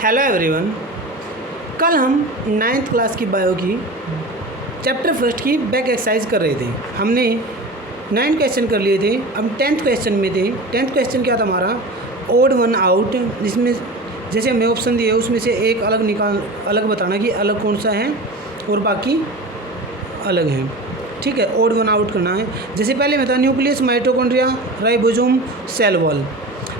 Hello everyone. कल हम 9th class की बायो की चैप्टर फर्स्ट की बैक एक्सरसाइज कर रहे थे। हमने 9 क्वेश्चन कर लिए थे। अब 10th क्वेश्चन में थे। 10th क्वेश्चन क्या था हमारा, ओड वन आउट, जिसमें जैसे हमें ऑप्शन दिए उसमें से एक अलग बताना कि अलग कौन सा है और बाकी अलग है। ठीक है, ओड वन आउट करना है। जैसे पहले में था nucleus, mitochondria, ribosome, cell wall.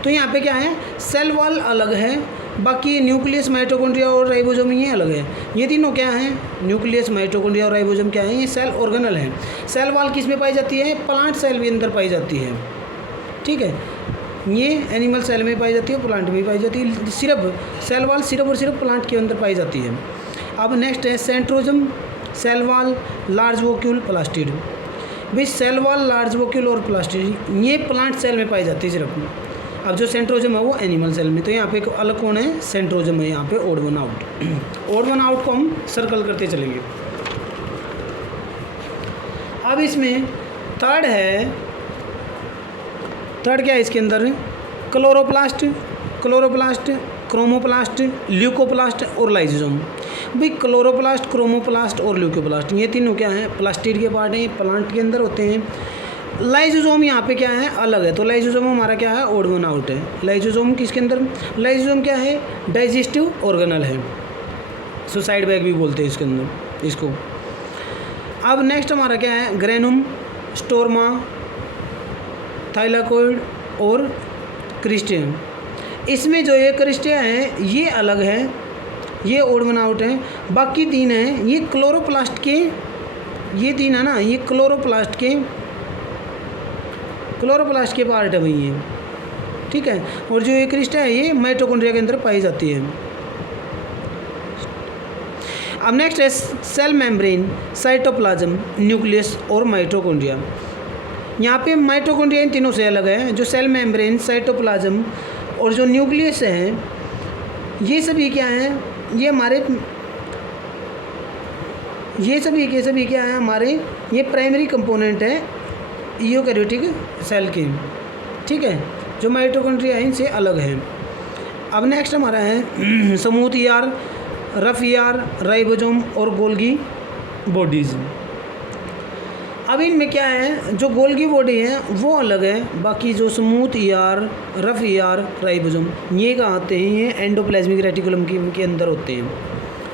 तो यहाँ पे क्या है, सेल वॉल अलग है, बाकी न्यूक्लियस, माइटोकॉन्ड्रिया और राइबोसोम ये अलग है। ये तीनों क्या हैं, न्यूक्लियस, माइटोकॉन्ड्रिया और राइबोसोम क्या है, ये सेल ऑर्गेनल है। सेल वॉल किस में पाई जाती है, प्लांट सेल के अंदर पाई जाती है। ठीक है, ये एनिमल सेल में पाई जाती है, प्लांट में पाई जाती है। सिर्फ सेल वॉल सिर्फ और सिर्फ प्लांट के अंदर पाई जाती है। अब नेक्स्ट है सेंट्रोजम, सेल वॉल, लार्ज वोक्यूल, प्लास्टिड। भाई सेल वॉल, लार्ज वोक्यूल और प्लास्टिड ये प्लांट सेल में पाई जाती है सिर्फ। अब जो सेंट्रोजम है वो एनिमल सेल में। तो यहाँ पे अलग कौन है, सेंट्रोजम है यहाँ पे। Odd one out. Odd one out को हम सर्कल करते चलेंगे। अब इसमें थर्ड है, थर्ड क्या है इसके अंदर, क्लोरोप्लास्ट, क्रोमोप्लास्ट, ल्यूकोप्लास्ट और लाइसोसोम। भाई क्लोरोप्लास्ट, क्रोमोप्लास्ट और ल्यूकोप्लास्ट ये तीनों क्या हैं, प्लास्टिड के पार्ट हैं, ये प्लांट के अंदर होते हैं। लाइसोसोम यहाँ पे क्या है, अलग है। तो लाइसोसोम हमारा क्या है, ओड वन आउट है। लाइसोसोम किसके अंदर, लाइसोसोम क्या है, डाइजेस्टिव ऑर्गेनल है, सुसाइड बैग भी बोलते हैं इसके अंदर इसको। अब नेक्स्ट हमारा क्या है, ग्रेनुम, स्टोरमा, थाइलाकोइड और क्रिस्टियन। इसमें जो ये क्रिस्टिया है ये अलग है, ये ओड वन आउट है। बाकी तीन हैं ये क्लोरोप्लास्ट के, ये तीन है ना, ये क्लोरोप्लास्ट के पार्ट है भाई ये। ठीक है, और जो ये क्रिस्टा है ये माइटोकॉन्ड्रिया के अंदर पाई जाती है। अब नेक्स्ट है सेल मेम्ब्रेन, साइटोप्लाज्म, न्यूक्लियस और माइटोकॉन्ड्रिया। यहाँ पे माइटोकॉन्ड्रिया इन तीनों से अलग है। जो सेल मेम्ब्रेन, साइटोप्लाज्म और जो न्यूक्लियस है ये सभी क्या हैं, ये हमारे ये सभी के सभी क्या है हमारे, ये प्राइमरी कंपोनेंट है यूकैरियोटिक सेल के। ठीक है, जो माइटोकॉन्ड्रिया है इनसे अलग है। अब नेक्स्ट हमारा है smooth ER, rough ER, ribosome और गोल्गी बॉडीज़। अब इनमें क्या है, जो गोल्गी बॉडी है वो अलग है, बाकी जो smooth ER, rough ER, ribosome ये कहाँ आते हैं, ये एंडोप्लाज्मिक रेटिकुलम के अंदर होते हैं।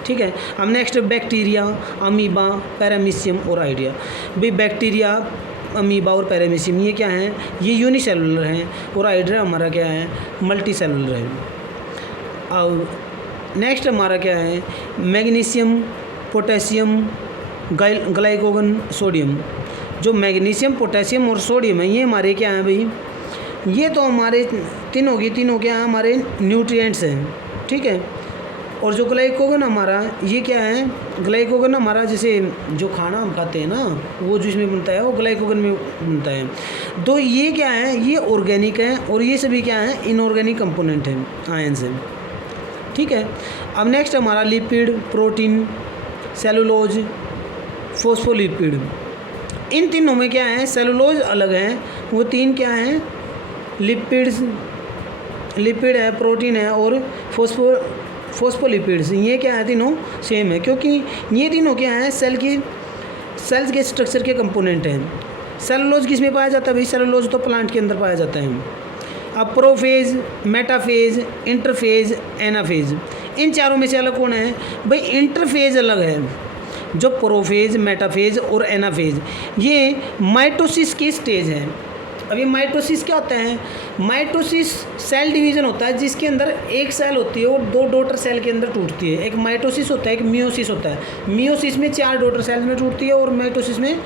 ठीक है, अब नेक्स्ट बैक्टीरिया, अमीबा, पैरामीशियम और आइडिया। भाई बैक्टीरिया, अमीबा और पैरामीशियम ये क्या हैं, ये यूनिसेलुलर हैं, और हाइड्रा हमारा क्या है, मल्टी सेलुलर है। अब नेक्स्ट हमारा क्या है, मैग्नीशियम, पोटेशियम, ग्लाइकोगन, सोडियम। जो मैग्नीशियम, पोटेशियम और सोडियम है ये हमारे क्या हैं भाई, ये तो हमारे तीनों क्या हैं, हमारे न्यूट्रिएंट्स हैं। ठीक है, और जो ग्लाइकोगन हमारा ये क्या है, ग्लाइकोगन हमारा जैसे जो खाना हम खाते हैं ना वो जिसमें बनता है वो ग्लाइकोगन में बनता है। तो ये क्या है, ये ऑर्गेनिक है, और ये सभी क्या है, इनऑर्गेनिक कंपोनेंट हैं, आयंस हैं। ठीक है, अब नेक्स्ट हमारा लिपिड, प्रोटीन, सेलुलोज, फॉस्फोलिपिड। इन तीनों में क्या है, सेलुलोज अलग है, वो तीन क्या हैं, लिपिड है, प्रोटीन है और फॉस्फोलिपिड्स ये क्या है, तीनों सेम है, क्योंकि ये तीनों क्या हैं, सेल्स के स्ट्रक्चर के कंपोनेंट हैं। सेलुलोज किस में पाया जाता है भाई, सेलुलोज तो प्लांट के अंदर पाया जाता है। अब प्रोफेज, मेटाफेज, इंटरफेज, एनाफेज इन चारों में से अलग कौन है भाई, इंटरफेज अलग है। जो प्रोफेज, मेटाफेज और एनाफेज ये माइटोसिस की स्टेज है। अब ये माइटोसिस क्या होता है, माइटोसिस सेल डिवीज़न होता है जिसके अंदर एक सेल होती है और दो डॉटर सेल के अंदर टूटती है। एक माइटोसिस होता है, एक मियोसिस होता है। मियोसिस में 4 डॉटर सेल में टूटती है और माइटोसिस में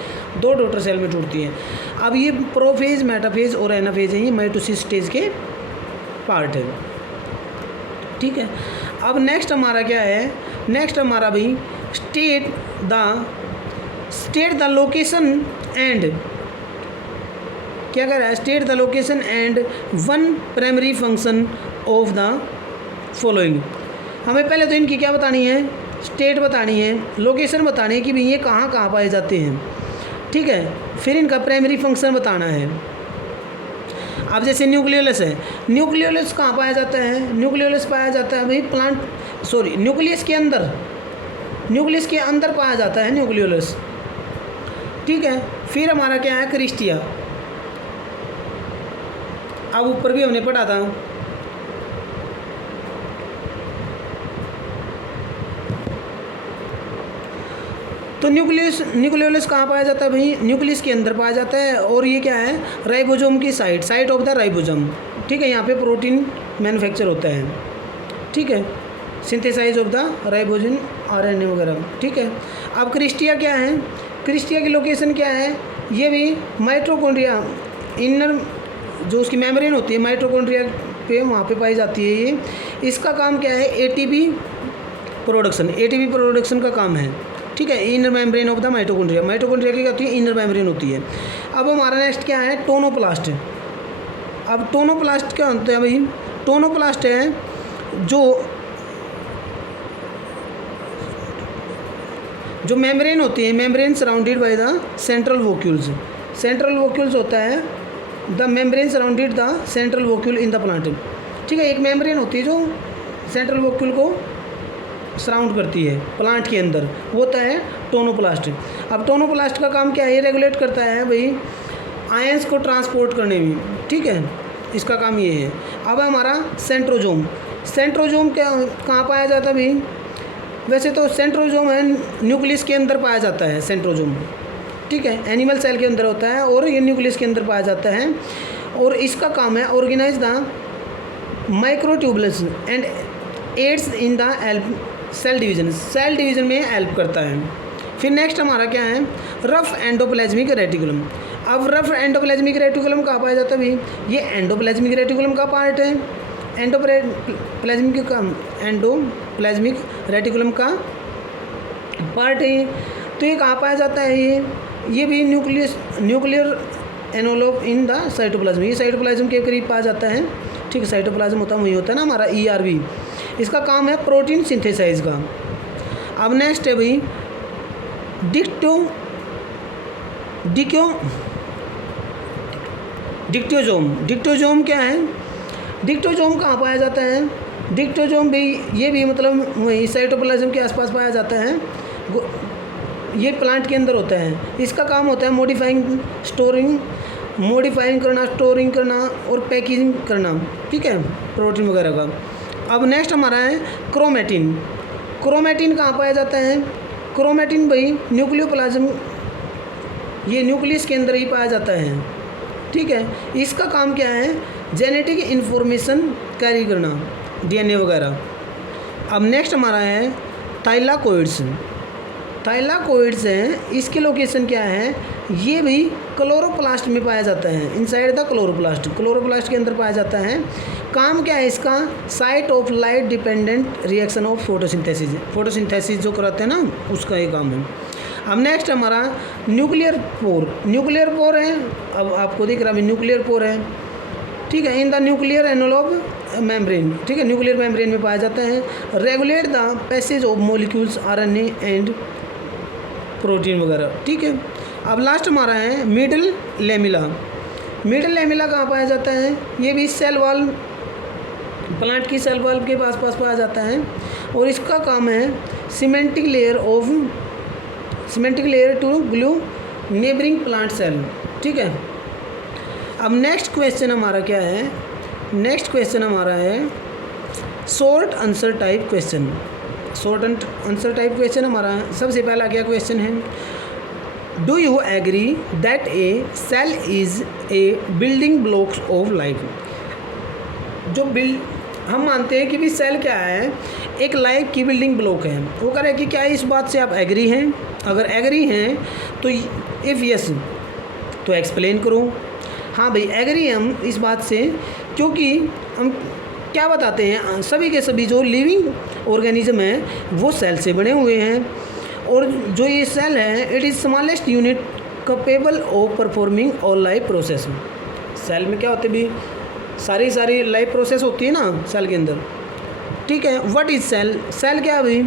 2 डॉटर सेल में टूटती है। अब ये प्रोफेज, मेटाफेज और एनाफेज है, ये माइटोसिस स्टेज के पार्ट है। ठीक है, अब नेक्स्ट हमारा क्या है, नेक्स्ट हमारा भाई स्टेट द लोकेशन एंड, क्या कर रहा है, state the location and one primary function of the following. हमें पहले तो इनकी क्या बतानी है, स्टेट बतानी है, लोकेशन बतानी है कि भाई ये कहाँ कहाँ पाए जाते हैं। ठीक है, फिर इनका प्राइमरी फंक्शन बताना है। अब जैसे न्यूक्लियोलस है, न्यूक्लियोलस कहाँ पाया जाता है? न्यूक्लियोलस पाया जाता है भाई न्यूक्लियस के अंदर पाया जाता है न्यूक्लियोलस। ठीक है, फिर हमारा क्या है? क्रिस्टिया। अब ऊपर भी हमने पढ़ा था, तो न्यूक्लियोलस कहाँ पाया जाता है भाई? न्यूक्लियस के अंदर पाया जाता है। और ये क्या है? राइबोसोम की साइट ऑफ द राइबोसोम। ठीक है, यहाँ पे प्रोटीन मैन्युफैक्चर होता है। ठीक है, synthesize of the ribosome RNA वगैरह। ठीक है, अब क्रिस्टिया क्या है? क्रिस्टिया की लोकेशन क्या है? ये भी माइटोकॉन्ड्रिया इनर जो उसकी मेम्ब्रेन होती है माइटोकॉन्ड्रिया पे, वहाँ पे पाई जाती है ये। इसका काम क्या है? एटीपी प्रोडक्शन का काम है। ठीक है, inner membrane of the mitochondria की क्या होती है? इनर मेम्ब्रेन होती है। अब हमारा नेक्स्ट क्या है? टोनोप्लास्ट। अब टोनोप्लास्ट क्या होता है भाई? टोनोप्लास्ट है जो मेम्ब्रेन होती है, membrane surrounded by the central vacuoles होता है, the membrane surrounded the central vacuole in the plant. ठीक है, एक मेम्ब्रेन होती है जो सेंट्रल वोक्यूल को सराउंड करती है प्लांट के अंदर, वो होता है टोनोप्लास्ट। अब टोनोप्लास्ट का काम क्या है? रेगुलेट करता है भाई आयंस को ट्रांसपोर्ट करने में। ठीक है, इसका काम ये है। अब हमारा सेंट्रोजोम कहाँ पाया जाता है भाई? वैसे तो सेंट्रोजोम है न्यूक्लियस के अंदर पाया जाता है सेंट्रोजोम। ठीक है, एनिमल सेल के अंदर होता है और ये न्यूक्लियस के अंदर पाया जाता है। और इसका काम है organise the microtubules and aids in the cell division में हेल्प करता है। फिर नेक्स्ट हमारा क्या है? Rough endoplasmic reticulum. अब रफ एंडोप्लाज्मिक रेटिकुलम कहाँ पाया जाता है भाई? ये एंडोप्लाज्मिक रेटिकुलम का पार्ट है। एंडोप्लाज्मिक रेटिकुलम का पार्ट है। तो ये कहाँ पाया जाता है? ये भी nuclear envelope in the cytoplasm. ये साइटोप्लाज्म के करीब पाया जाता है। ठीक है, साइटोप्लाज्म होता है वही होता है ना हमारा ERB। इसका काम है प्रोटीन सिंथेसाइज का। अब नेक्स्ट है भाई डिक्टोजोम क्या है? डिक्टोजोम कहाँ पाया जाता है? डिक्टोजोम भी ये भी मतलब वही साइटोप्लाज्म के आसपास पाया जाता है। ये प्लांट के अंदर होता है। इसका काम होता है मॉडिफाइंग करना, स्टोरिंग करना और पैकेजिंग करना। ठीक है, प्रोटीन वगैरह का। अब नेक्स्ट हमारा है क्रोमेटिन कहाँ पाया जाता है? क्रोमेटिन भाई न्यूक्लियोप्लाज्म, ये न्यूक्लियस के अंदर ही पाया जाता है। ठीक है, इसका काम क्या है? जेनेटिक इन्फॉर्मेशन कैरी करना, DNA वगैरह। अब नेक्स्ट हमारा है थाइलाकोइड्स हैं। इसकी लोकेशन क्या है? ये भी क्लोरोप्लास्ट में पाया जाता है, इनसाइड द क्लोरोप्लास्ट के अंदर पाया जाता है। काम क्या है इसका? Site of light dependent reaction of photosynthesis जो कराते हैं ना, उसका ये काम है। अब नेक्स्ट हमारा न्यूक्लियर पोर है। अब आपको दिख रहा है न्यूक्लियर पोर है। ठीक है, in the nuclear envelope membrane. ठीक है, न्यूक्लियर मेम्ब्रेन में पाया जाता है। Regulate the passage of molecules RNA and protein वगैरह। ठीक है, अब लास्ट हमारा है मिडल लेमिला कहाँ पाया जाता है? ये भी सेल वॉल, प्लांट की सेल वॉल के पास पाया जाता है। और इसका काम है cementic layer to glue neighbouring plant cell. ठीक है, अब नेक्स्ट क्वेश्चन हमारा क्या है? नेक्स्ट क्वेश्चन हमारा है शॉर्ट आंसर टाइप क्वेश्चन हमारा सबसे पहला क्या क्वेश्चन है? Do you agree that a cell is a building blocks of life? हम मानते हैं कि भी सेल क्या है? एक लाइफ की बिल्डिंग ब्लॉक है। वो कह रहे हैं कि क्या इस बात से आप एग्री हैं? अगर एग्री हैं तो इफ़ यस तो एक्सप्लेन करो। हाँ भाई एग्री हम इस बात से, क्योंकि हम क्या बताते हैं, सभी के सभी जो लिविंग ऑर्गेनिज्म हैं वो सेल से बने हुए हैं। और जो ये सेल है it is smallest unit capable of performing all life process. Cell में क्या होते भी सारी लाइफ प्रोसेस होती है ना सेल के अंदर। ठीक है, व्हाट इज़ सेल? सेल क्या है भाई?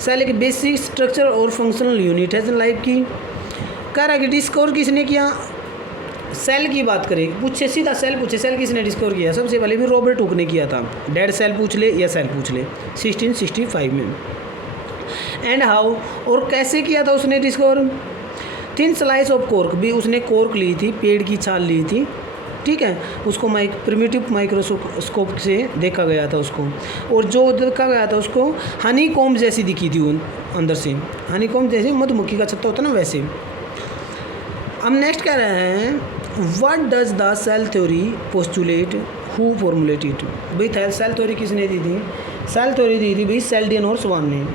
सेल एक बेसिक स्ट्रक्चर और फंक्शनल यूनिट है लाइफ की। कह रहा है कि डिस्कवर किसने किया? सेल की बात करें, पूछे सीधा सेल पूछे, सेल किसने डिस्कवर किया? सबसे पहले भी रॉबर्ट हुक ने किया था। डेड सेल पूछ ले या सेल पूछ ले, 1665 में। एंड हाउ, और कैसे किया था उसने discover? Thin slice of cork, भी उसने कॉर्क ली थी, पेड़ की छाल ली थी, ठीक है, उसको प्रिमिटिव माइक्रोस्कोप से देखा गया था उसको, और जो देखा गया था उसको हनी कॉम्ब जैसी दिखी थी उन अंदर से, हनी कॉम्ब जैसे मधुमक्खी का छत्ता होता है ना वैसे। अब नेक्स्ट कह रहे हैं what does the cell theory postulate, who formulate it? भाई सेल थ्योरी किसने दी थी? सेल थ्योरी दी थी भाई सेल्डियन और स्वान ने,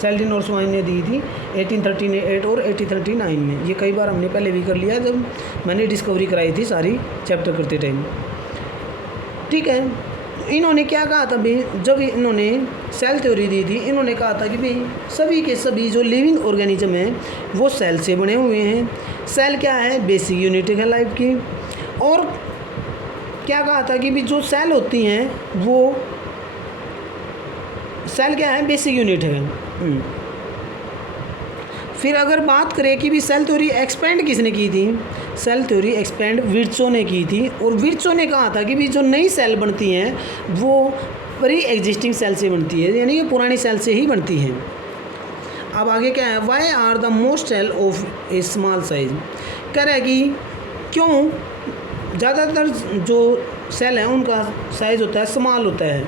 सेल्डियन और स्वान ने दी थी 1838 और 1839 में। ये कई बार हमने पहले भी कर लिया जब मैंने डिस्कवरी कराई थी सारी चैप्टर करते टाइम, ठीक है। इन्होंने क्या कहा था भाई, जब इन्होंने सेल थ्योरी दी थी, इन्होंने कहा था कि भाई सभी के सभी जो लिविंग ऑर्गेनिज्म हैं वो सेल से बने हुए हैं। सेल क्या है? बेसिक यूनिट है लाइफ की। और क्या कहा था कि भाई जो सेल होती हैं वो, सेल क्या है? बेसिक यूनिट है। फिर अगर बात करें कि भी सेल थ्योरी एक्सपेंड किसने की थी? सेल थ्योरी एक्सपेंड विर्ट्सो ने की थी, और विर्ट्सो ने कहा था कि भी जो नई सेल बनती हैं वो प्री एग्जिस्टिंग सेल से बनती है, यानी कि पुरानी सेल से ही बनती हैं। अब आगे क्या है? Why are the most cell of a small size, कह रहा है कि क्यों ज़्यादातर जो सेल हैं उनका साइज़ होता है स्मॉल होता है।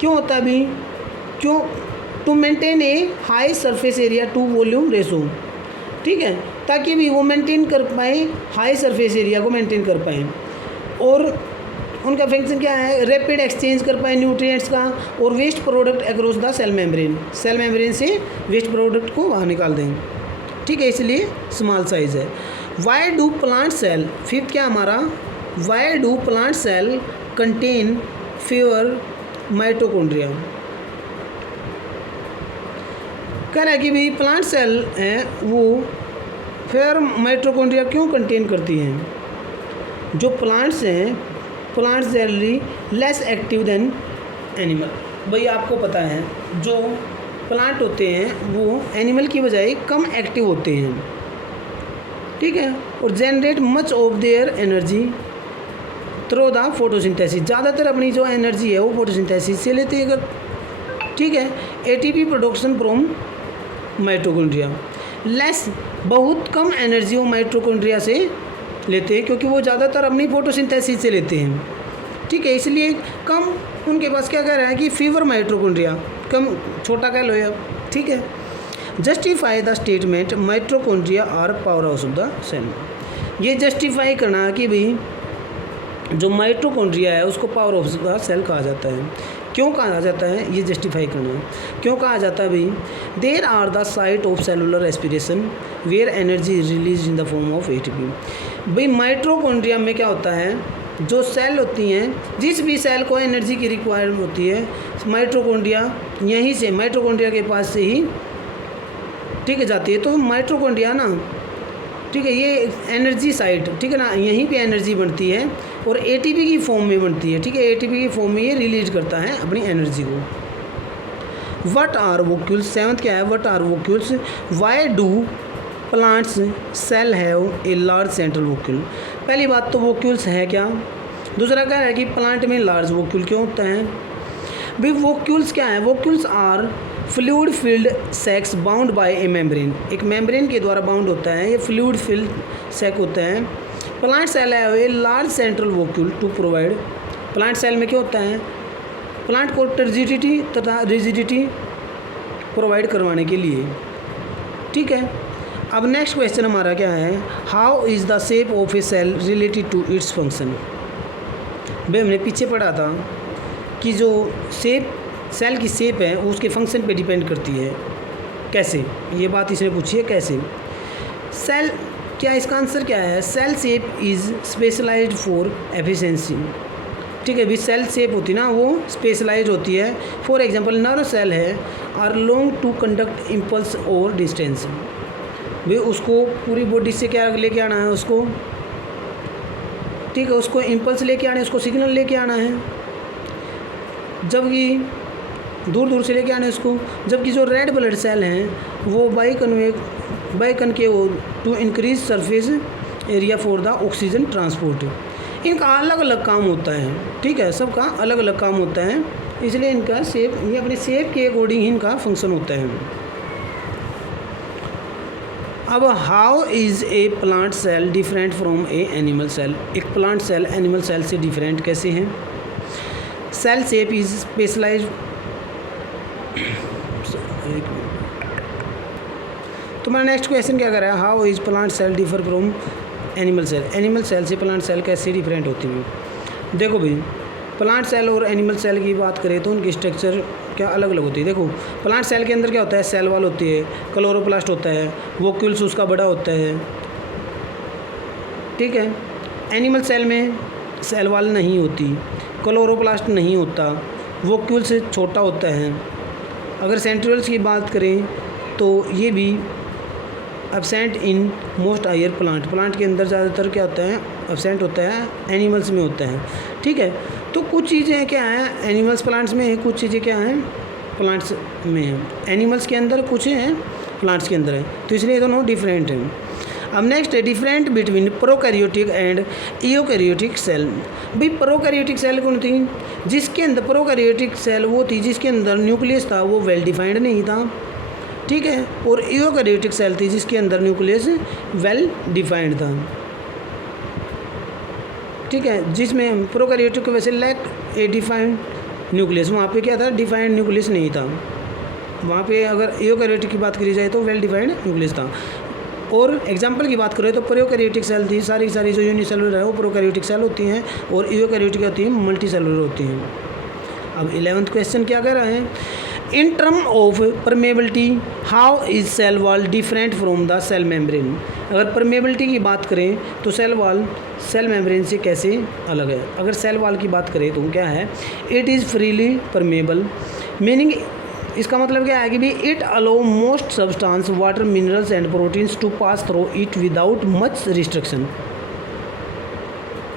क्यों होता है अभी? क्यों? To maintain a high surface area to volume ratio, ठीक है, ताकि भी वो मेंटेन कर पाए, हाई सरफेस एरिया को मेंटेन कर पाएँ। और उनका फंक्शन क्या है? रैपिड एक्सचेंज कर पाए न्यूट्रिएंट्स का, और waste product across the cell membrane, cell membrane से वेस्ट प्रोडक्ट को बाहर निकाल दें, ठीक है, इसलिए स्मॉल साइज़ है। Why do plant cell, fifth क्या हमारा? Why do plant cell contain fewer mitochondria, कह रहा है कि भाई प्लांट सेल हैं वो फिर माइटोकॉन्ड्रिया क्यों कंटेन करती हैं? जो प्लांट्स हैं, plants generally less active than animal. भाई आपको पता है जो प्लांट होते हैं वो एनिमल की बजाय कम एक्टिव होते हैं, ठीक है, और generate much of their energy through the photosynthesis, ज़्यादातर अपनी जो एनर्जी है वो फोटोसिंथेसिस से लेते हैं, अगर ठीक है। ATP production from mitochondria, less, बहुत कम एनर्जी वो माइटोकॉन्ड्रिया से लेते हैं, क्योंकि वो ज़्यादातर अपनी फोटोसिंथेसिस से लेते हैं, ठीक है, इसलिए कम उनके पास क्या कह रहा है कि फीवर माइटोकॉन्ड्रिया कम, छोटा कह लो या, ठीक है। Justify the statement mitochondria are power house of the cell, ये जस्टिफाई करना कि भाई जो माइटोकॉन्ड्रिया है उसको पावर ऑफ द सेल कहा जाता है। क्यों कहा जाता है? ये जस्टिफाई करना है क्यों कहा जाता है भाई। There are the site of cellular respiration where energy is release in the form of ATP. भाई माइटोकॉन्ड्रिया में क्या होता है, जो सेल होती हैं, जिस भी सेल को एनर्जी की रिक्वायरमेंट होती है, माइटोकॉन्ड्रिया यहीं से, माइटोकॉन्ड्रिया के पास से ही, ठीक है, जाती है। तो माइटोकॉन्ड्रिया ना, ठीक है, ये एनर्जी साइट, ठीक है ना, यहीं पे एनर्जी बनती है और एटीपी की फॉर्म में बनती है, ठीक है, एटीपी की फॉर्म में ये रिलीज करता है अपनी एनर्जी को। व्हाट आर वोक्यूल्स, सेवंथ क्या है? What are vacuoles, why do plants cell have a large central vacuole. पहली बात तो वोक्यूल्स है क्या, दूसरा क्या है कि प्लांट में लार्ज वोक्यूल क्यों होता है। भाई वोक्यूल्स क्या है? Vacuoles are fluid filled sacs bound by a membrane, एक मेम्ब्रेन के द्वारा बाउंड होता है, ये फ्लूइड फील्ड सैक होता है। प्लांट सेल है वे large central vacuole to provide, plant cell में क्या होता है, प्लांट को टर्जिडिटी तथा रिजिडिटी प्रोवाइड करवाने के लिए, ठीक है। अब नेक्स्ट क्वेश्चन हमारा क्या है, how is the shape of a cell related to its function. भाई हमने पीछे पढ़ा था कि जो शेप, सेल की शेप है वो उसके फंक्शन पे डिपेंड करती है। कैसे, ये बात इसने पूछी है, कैसे। सेल क्या, इसका आंसर क्या है, cell shape is specialised for efficiency, ठीक है। भी सेल शेप होती है ना वो स्पेशलाइज होती है। फॉर एग्जांपल नर्व सेल है are long to conduct impulse और डिस्टेंस, भाई उसको पूरी बॉडी से क्या लेके आना है उसको, ठीक है, उसको इम्पल्स लेके आना है, उसको सिग्नल लेके आना है, जबकि दूर दूर से लेके आने उसको। जबकि जो रेड ब्लड सेल हैं वो biconcave to increase surface area for the oxygen transport. इनका अलग अलग काम होता है, ठीक है, सबका अलग अलग काम होता है, इसलिए इनका शेप, ये अपने शेप के अकॉर्डिंग इनका फंक्शन होता है। अब how is a plant cell different from a animal cell? एक प्लांट सेल एनिमल सेल से डिफरेंट कैसे हैं? Cell shape is specialise. तो मैंने नेक्स्ट क्वेश्चन क्या करा है, how is plant cell differ from animal cell? Animal cell से प्लांट सेल कैसे डिफरेंट होती है? देखो भाई, प्लांट सेल और एनिमल सेल की बात करें तो उनकी स्ट्रक्चर क्या अलग अलग होती है। देखो, प्लांट सेल के अंदर क्या होता है, सेल वॉल होती है, क्लोरोप्लास्ट होता है, वोक्यूल्स उसका बड़ा होता है, ठीक है। एनिमल सेल में सेल वॉल नहीं होती, क्लोरोप्लास्ट नहीं होता, वोक्यूल से छोटा होता है। अगर सेंट्रियोल्स की बात करें तो ये भी absent in most higher plant के अंदर ज़्यादातर क्या होता है, एब्सेंट होता है, एनिमल्स में होता है, ठीक है। तो कुछ चीज़ें क्या हैं एनिमल्स प्लांट्स में है, कुछ चीज़ें क्या हैं प्लांट्स में हैं, एनिमल्स के अंदर कुछ हैं प्लांट्स के अंदर है, तो इसलिए दोनों डिफरेंट हैं। अब नेक्स्ट है different between prokaryotic and eukaryotic cell. भाई प्रोकैरियोटिक सेल कौन थी, जिसके अंदर प्रोकैरियोटिक सेल वो थी जिसके अंदर न्यूक्लियस था वो वेल डिफाइंड नहीं था, ठीक है, और यूकैरियोटिक सेल थी जिसके अंदर न्यूक्लियस वेल डिफाइंड था, ठीक है। जिसमें प्रोकैरियोटिक वैसे लैक ए डिफाइंड न्यूक्लियस, वहाँ पे क्या था, डिफाइंड न्यूक्लियस नहीं था, वहाँ पे अगर यूकैरियोटिक की बात करी जाए तो वेल डिफाइंड न्यूक्लियस था। और एग्जांपल की बात करें तो प्रोकैरियोटिक सेल थी, सारी जो यूनिसेलुलर है वो प्रोकैरियोटिक सेल होती हैं, और यूकैरियोटिक होती हैं मल्टी सेलुलर होती हैं। अब 11th क्वेश्चन क्या कह रहा है, in term of permeability how is cell wall different from the cell membrane? अगर परमेबिलिटी की बात करें तो सेल वॉल सेल मेम्ब्रेन से कैसे अलग है? अगर सेल वॉल की बात करें तो क्या है, it is freely permeable, meaning इसका मतलब क्या है कि भी it allow most substance water minerals and proteins to pass through it without much restriction,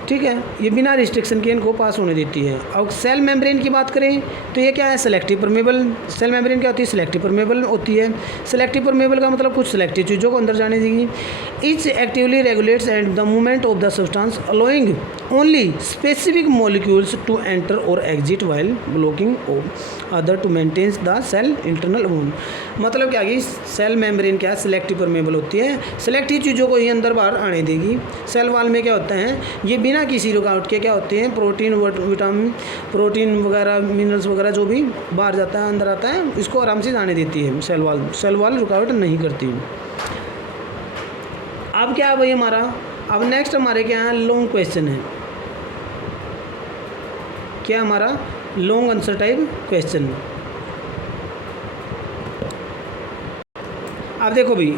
ठीक है, ये बिना रिस्ट्रिक्शन के इनको पास होने देती है। अब सेल मेम्ब्रेन की बात करें तो ये क्या है, सेलेक्टिव परमेबल। सेल मेम्ब्रेन क्या होती है, सेलेक्टिव परमेबल होती है। सेलेक्टिव परमेबल का मतलब कुछ सेलेक्टिव चीज़ों को अंदर जाने देगी। It's actively regulates and the movement of the substance allowing only specific molecules to enter और exit while blocking of other to maintain the cell internal bond. मतलब क्या है, सेल मेम्ब्रेन क्या है, सेलेक्टिव परमेबल होती है, सेलेक्टिव चीज़ों को ही अंदर बाहर आने देगी। सेल वॉल में क्या होता है, ये बिना किसी रुकावट के क्या होते हैं, प्रोटीन विटामिन प्रोटीन वगैरह मिनरल्स वगैरह जो भी बाहर जाता है अंदर आता है, इसको आराम से जाने देती है सेल वॉल रुकावट नहीं करती। अब क्या है भाई हमारा, अब नेक्स्ट हमारे क्या है, लॉन्ग क्वेश्चन है, क्या हमारा लॉन्ग आंसर टाइप क्वेश्चन। अब देखो भाई,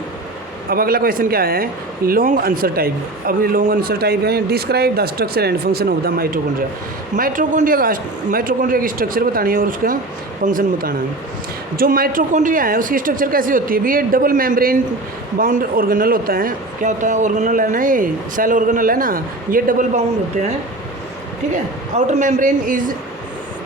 अब अगला क्वेश्चन क्या है, लॉन्ग आंसर टाइप। अब ये लॉन्ग आंसर टाइप है, describe the structure and function of the mitochondria. Mitochondria की स्ट्रक्चर बतानी है और उसका फंक्शन बताना है। जो माइटोकॉन्ड्रिया है उसकी स्ट्रक्चर कैसी होती है, भी ये डबल मेम्ब्रेन बाउंड ऑर्गेनल होता है। क्या होता है, ऑर्गेनल है ना, ये सेल ऑर्गेनल है ना, ये डबल बाउंड होते हैं, ठीक है। आउटर मेम्ब्रेन इज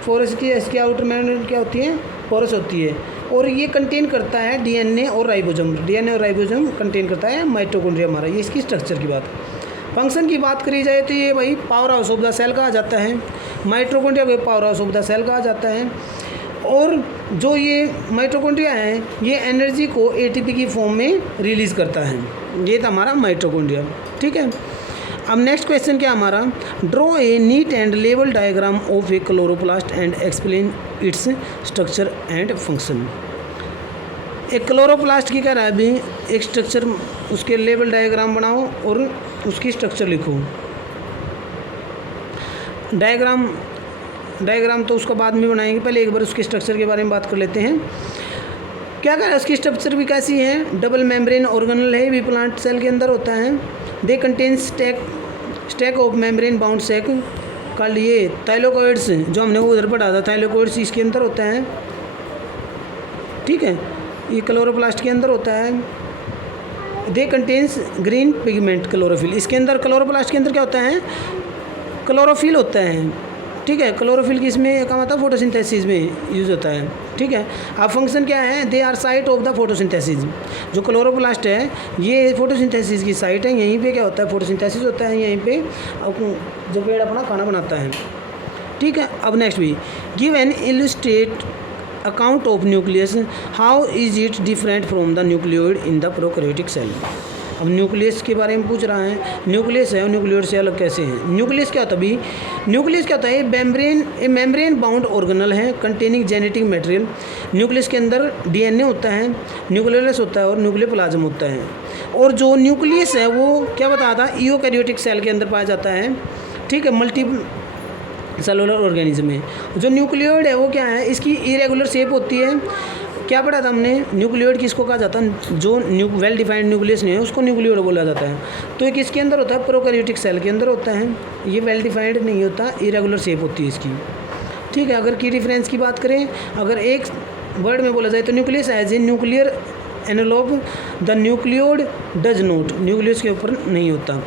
पोरस की, इसकी आउटर मेम्ब्रेन क्या होती है, पोरस होती है, और ये कंटेन करता है डीएनए और राइबोसोम कंटेन करता है माइटोकॉन्ड्रिया हमारा। ये इसकी स्ट्रक्चर की बात। फंक्शन की बात करी जाए तो ये भाई power house of the cell कहा जाता है, माइटोकॉन्ड्रिया को power house of the cell कहा जाता है। और जो ये माइटोकॉन्ड्रिया है ये एनर्जी को एटीपी की फॉर्म में रिलीज़ करता है, ये था हमारा माइटोकॉन्ड्रिया, ठीक है। अब नेक्स्ट क्वेश्चन क्या हमारा, draw a neat and level diagram of A chloroplast and explain its structure and function. एक क्लोरोप्लास्ट की कह रहा है अभी एक स्ट्रक्चर, उसके लेवल डायग्राम बनाओ और उसकी स्ट्रक्चर लिखो। डायग्राम तो उसका बाद में बनाएंगे, पहले एक बार उसके स्ट्रक्चर के बारे में बात कर लेते हैं। क्या कह रहा है, उसकी स्ट्रक्चर भी कैसी है, डबल मेम्ब्रेन ऑर्गेनल है, भी प्लांट सेल के अंदर होता है। They contain stack of membrane bound sac called, ये थाइलोकॉइड्स जो हमने उधर पढ़ा था, थाइलोकॉइड्स इसके अंदर होता है, ठीक है, ये क्लोरोप्लास्ट के अंदर होता है। दे कंटेन्स ग्रीन पिगमेंट क्लोरोफिल, इसके अंदर क्लोरोप्लास्ट के अंदर क्या होता है, क्लोरोफिल होता है, ठीक है। क्लोरोफिल किस में काम आता है? फोटोसिंथेसिस में यूज़ होता है, ठीक है। अब फंक्शन क्या है? They are site of the photosynthesis. जो क्लोरोप्लास्ट है ये फोटोसिंथेसिस की साइट है, यहीं पे क्या होता है? फोटोसिंथेसिस होता है, यहीं पे जो पेड़ अपना खाना बनाता है, ठीक है। अब नेक्स्ट भी, give an illustrate account of nucleus, how is it different from the nucleoid in the prokaryotic cell. अब न्यूक्लियस के बारे में पूछ रहा है, न्यूक्लियस है और न्यूक्लियोइड से अलग कैसे हैं? न्यूक्लियस क्या होता है भाई? न्यूक्लियस क्या होता है? ए मेम्ब्रेन बाउंड ऑर्गेनल है कंटेनिंग जेनेटिक मटेरियल। न्यूक्लियस के अंदर डीएनए होता है, न्यूक्लियस होता है और न्यूक्लियोप्लाज्म होता है। और जो न्यूक्लियस है वो क्या बताया था? यूकैरियोटिक सेल के अंदर पाया जाता है, ठीक है, मल्टीपल सेलुलर ऑर्गेनिज्म में। जो न्यूक्लियोइड है वो क्या है? इसकी इरेगुलर शेप होती है। क्या पढ़ा था हमने? न्यूक्लियोइड किसको कहा जाता है? जो वेल डिफाइंड न्यूक्लियस नहीं है उसको न्यूक्लियोइड बोला जाता है। तो ये किसके अंदर होता है? प्रोकैरियोटिक सेल के अंदर होता है। ये वेल डिफाइंड नहीं होता, इरेगुलर शेप होती है इसकी, ठीक है। अगर की डिफरेंस की बात करें, अगर एक वर्ड में बोला जाए तो nucleus as a nuclear analogue, the nucleoid does not, nucleus के ऊपर नहीं होता।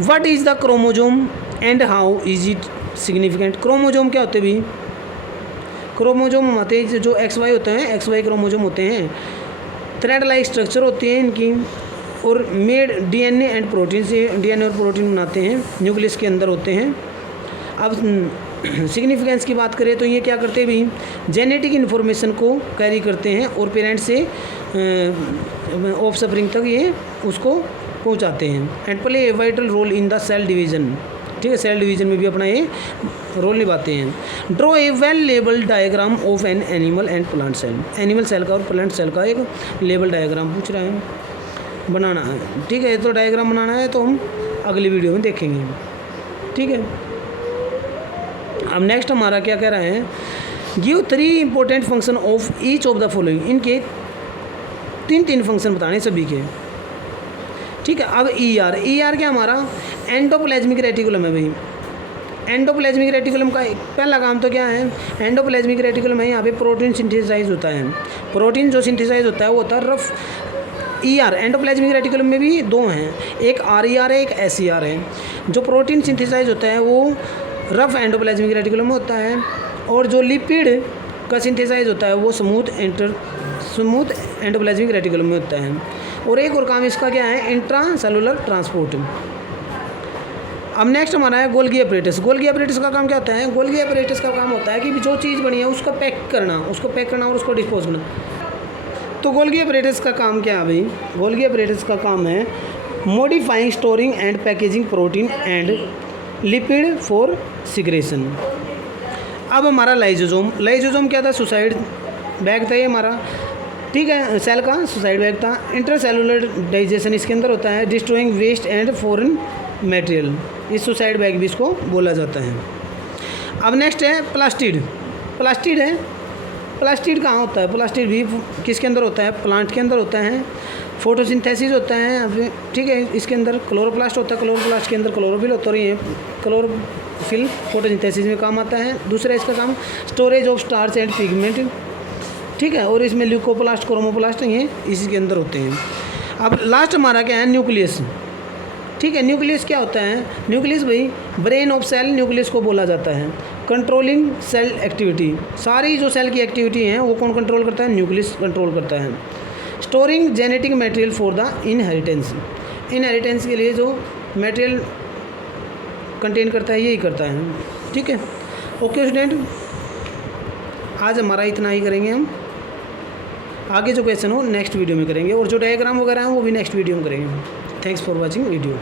What is the chromosome and how is it significant. Chromosome क्या होते हैं भी? क्रोमोजोम होते हैं जो एक्स वाई होते हैं, एक्स वाई क्रोमोजोम होते हैं, थ्रेड लाइक स्ट्रक्चर होती है इनकी, और मेड डीएनए एंड प्रोटीन से डीएनए और प्रोटीन बनाते हैं, न्यूक्लियस के अंदर होते हैं। अब सिग्निफिकेंस की बात करें तो ये क्या करते हैं भी? जेनेटिक इन्फॉर्मेशन को कैरी करते हैं और पेरेंट्स से ऑफ स्प्रिंग तक ये उसको पहुंचाते हैं। And play a vital role in the cell division, ठीक है, सेल डिवीजन में भी अपना ये रोल निभाते हैं। Draw a well labelled diagram of an animal and plant cell. Animal cell का और प्लांट सेल का एक लेबल डायग्राम पूछ रहे हैं, बनाना है, ठीक है। तो डायग्राम बनाना है तो हम अगली वीडियो में देखेंगे, ठीक है। अब नेक्स्ट हमारा क्या कह रहा है? Give 3 important function of each of the following. इनके तीन फंक्शन बताने सभी के, ठीक है। अब ई आर क्या हमारा? एंडोप्लाज्मिक रेटिकुलम है भाई। एंडोप्लाज्मिक रेटिकुलम का पहला काम तो क्या है? एंडोप्लाज्मिक रेटिकुलम है, यहाँ पे प्रोटीन सिंथेसाइज होता है। प्रोटीन जो सिंथेसाइज होता है वो होता है रफ ईआर। एंडोप्लाज्मिक रेटिकुलम में भी 2 हैं, एक आरईआर है, एक एसईआर है। जो प्रोटीन सिंथेसाइज होता है वो रफ एंडोप्लाज्मिक रेटिकुलम में होता है, और जो लिपिड का सिंथेसाइज होता है वो स्मूथ एंडोप्लाज्मिक रेटिकुलम में होता है। और एक और काम इसका क्या है? Intra cellular transport. अब नेक्स्ट हमारा है गोल्गी अपरेटस। गोल्गी अपरेटस का काम क्या होता है? गोल्गी अपरेटस का काम होता है कि जो चीज़ बनी है उसका पैक करना और उसको डिस्पोज करना। तो गोल्गी अपरेटस का काम क्या है भाई? गोल्गी अपरेटस का काम है modifying, storing and packaging protein and lipid for secretion. अब हमारा लाइजोजोम क्या था? सुसाइड बैग था ये हमारा, ठीक है, सेल का सुसाइड बैग था। इंटरसेलुलर डाइजेशन इसके अंदर होता है, destroying waste and foreign material, इस सुसाइड बैग भी इसको बोला जाता है। अब नेक्स्ट है प्लास्टिड। प्लास्टिड है, प्लास्टिड कहाँ होता है? प्लास्टिड भी किसके अंदर होता है? प्लांट के अंदर होता है। फोटोसिंथेसिस होता है, ठीक है, इसके अंदर क्लोरोप्लास्ट होता है, क्लोरोप्लास्ट के अंदर क्लोरोफिल होता है, ये क्लोरोफिल फोटोसिंथेसिस में काम आता है। दूसरा इसका काम storage of starch and pigment, ठीक है, और इसमें ल्यूकोप्लास्ट, क्रोमोप्लास्ट ये इसी के अंदर होते हैं। अब लास्ट हमारा क्या है? न्यूक्लियस, ठीक है। न्यूक्लियस क्या होता है? न्यूक्लियस भाई ब्रेन ऑफ सेल न्यूक्लियस को बोला जाता है। कंट्रोलिंग सेल एक्टिविटी, सारी जो सेल की एक्टिविटी हैं वो कौन कंट्रोल करता है? न्यूक्लियस कंट्रोल करता है। Storing genetic material for the inheritance, inheritance के लिए जो मटेरियल कंटेन करता है यही करता है, ठीक है। ओके स्टूडेंट, आज हमारा इतना ही करेंगे हम। आगे जो क्वेश्चन हो नेक्स्ट वीडियो में करेंगे, और जो डायग्राम वगैरह हैं वो भी नेक्स्ट वीडियो में करेंगे। Thanks for watching video.